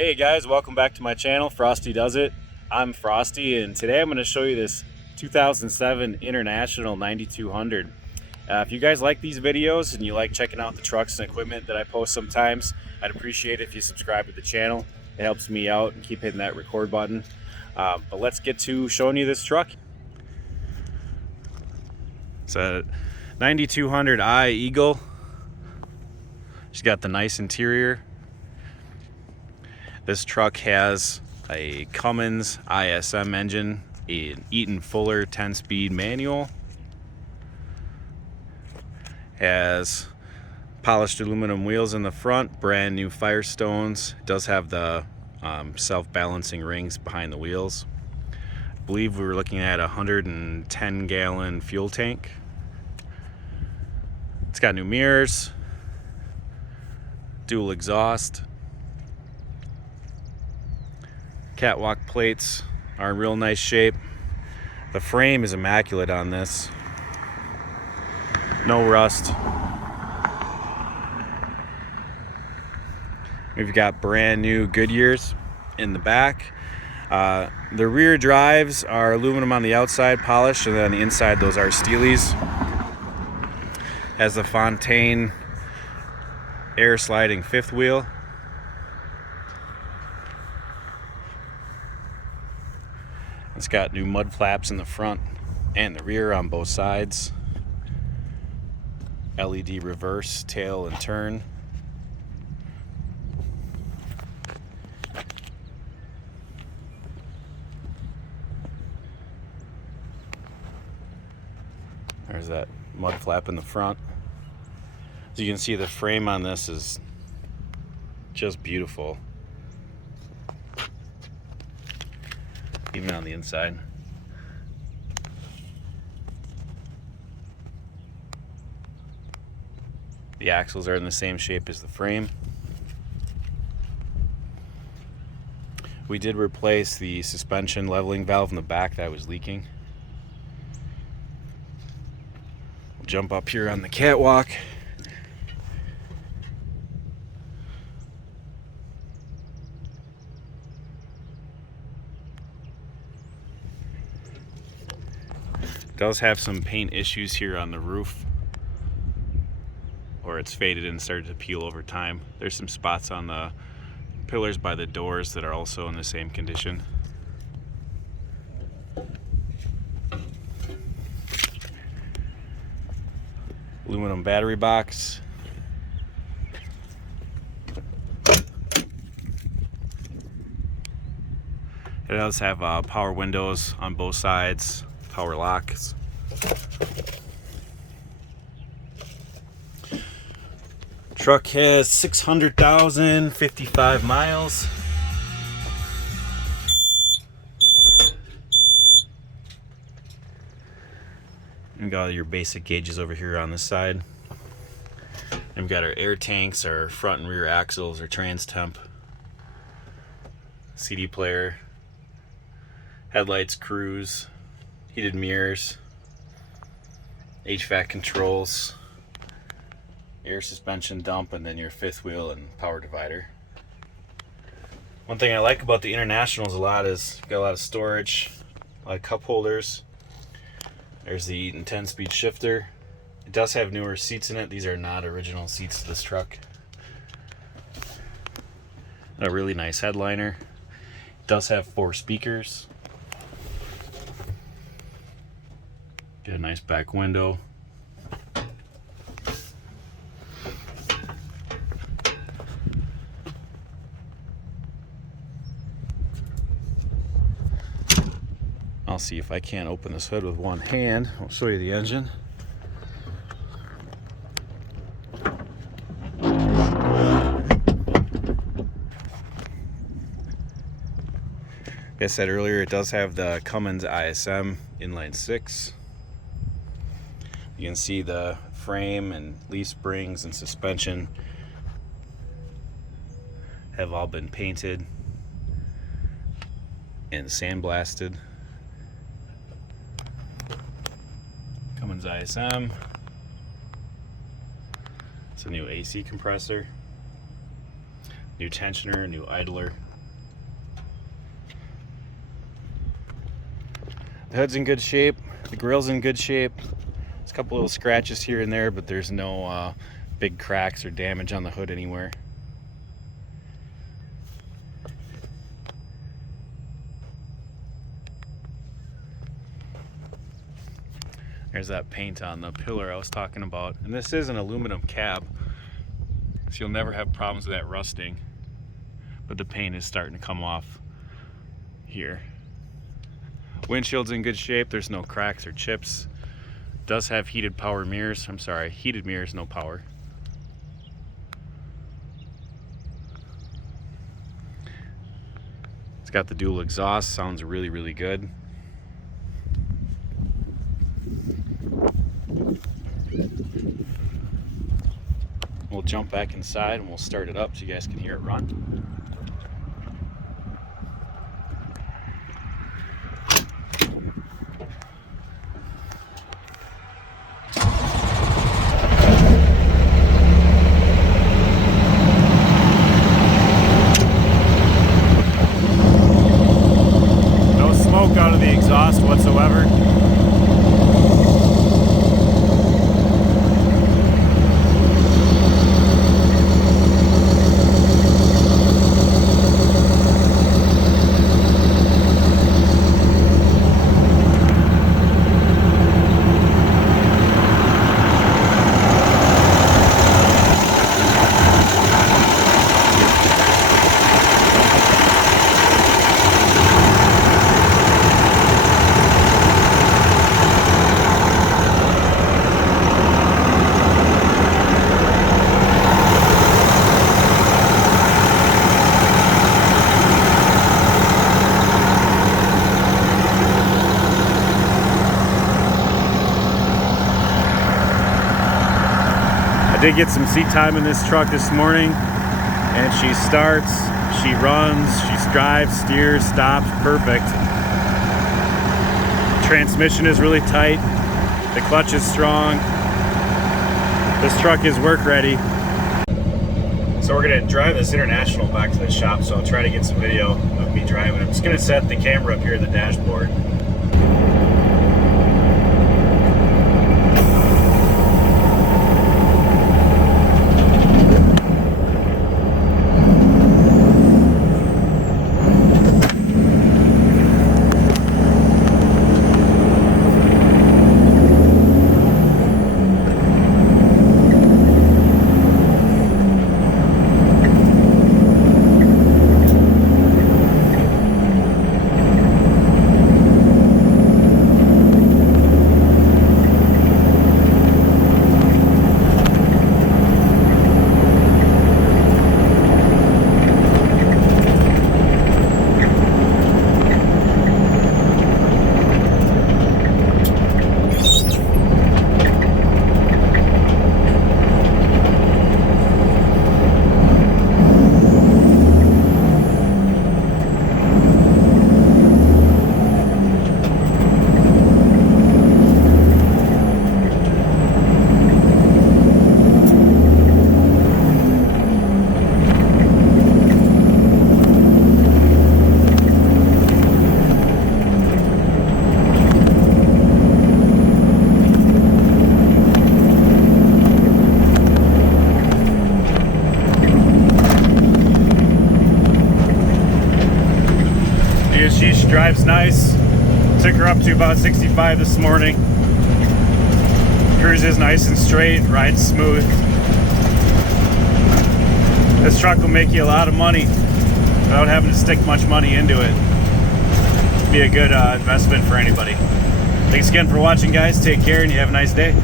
Hey guys, welcome back to my channel, Frosty Does It. I'm Frosty, and today I'm going to show you this 2007 International 9200. If you guys like these videos and you like checking out the trucks and equipment that I post sometimes, I'd appreciate it if you subscribe to the channel. It helps me out and keep hitting that record button. But let's get to showing you this truck. It's a 9200i Eagle. She's got the nice interior. This truck has a Cummins ISM engine, an Eaton Fuller 10-speed manual, has polished aluminum wheels in the front, brand new Firestones. It does have the self-balancing rings behind the wheels. I believe we were looking at a 110-gallon fuel tank. It's got new mirrors, dual exhaust. Catwalk plates are in real nice shape. The frame is immaculate on this. No rust. We've got brand new Goodyears in the back. The rear drives are aluminum on the outside, polished, and then on the inside those are Steelies. Has the Fontaine air sliding fifth wheel. It's got new mud flaps in the front and the rear on both sides. LED reverse, tail, and turn. There's that mud flap in the front. As you can see, the frame on this is just beautiful. Even on the inside. The axles are in the same shape as the frame. We did replace the suspension leveling valve in the back that was leaking. We'll jump up here on the catwalk. Does have some paint issues here on the roof, or it's faded and started to peel over time. There's some spots on the pillars by the doors that are also in the same condition. Aluminum battery box. It does have power windows on both sides. Power locks. Truck has 600,055 miles. We've got all your basic gauges over here on this side. And we've got our air tanks, our front and rear axles, our trans temp, CD player, headlights, cruise, heated mirrors, HVAC controls, air suspension dump, and then your fifth wheel and power divider. One thing I like about the Internationals a lot is got a lot of storage, a lot of cup holders. There's the Eaton 10-speed shifter. It does have newer seats in it. These are not original seats to this truck. A really nice headliner. It does have 4 speakers. Get a nice back window. I'll see if I can't open this hood with one hand. I'll show you the engine. Like I said earlier, it does have the Cummins ISM inline 6. You can see the frame and leaf springs and suspension have all been painted and sandblasted. Cummins ISM. It's a new AC compressor, new tensioner, new idler, The hood's in good shape. The grill's in good shape. There's a couple little scratches here and there, but there's no big cracks or damage on the hood anywhere. There's that paint on the pillar I was talking about. And this is an aluminum cab, so you'll never have problems with that rusting. But the paint is starting to come off here. Windshield's in good shape. There's no cracks or chips. Does have heated power mirrors. I'm sorry, heated mirrors, no power. It's got the dual exhaust. Sounds really, really good. We'll jump back inside and we'll start it up so you guys can hear it run. No smoke out of the exhaust whatsoever. I did get some seat time in this truck this morning, and she starts, she runs, she drives, steers, stops, perfect. Transmission is really tight, the clutch is strong. This truck is work ready. So we're gonna drive this International back to the shop, so I'll try to get some video of me driving. I'm just gonna set the camera up here in the dashboard. She drives nice. Took her up to about 65 this morning. Cruises nice and straight, rides smooth. This truck will make you a lot of money without having to stick much money into it. Be a good investment for anybody. Thanks again for watching, guys. Take care and you have a nice day.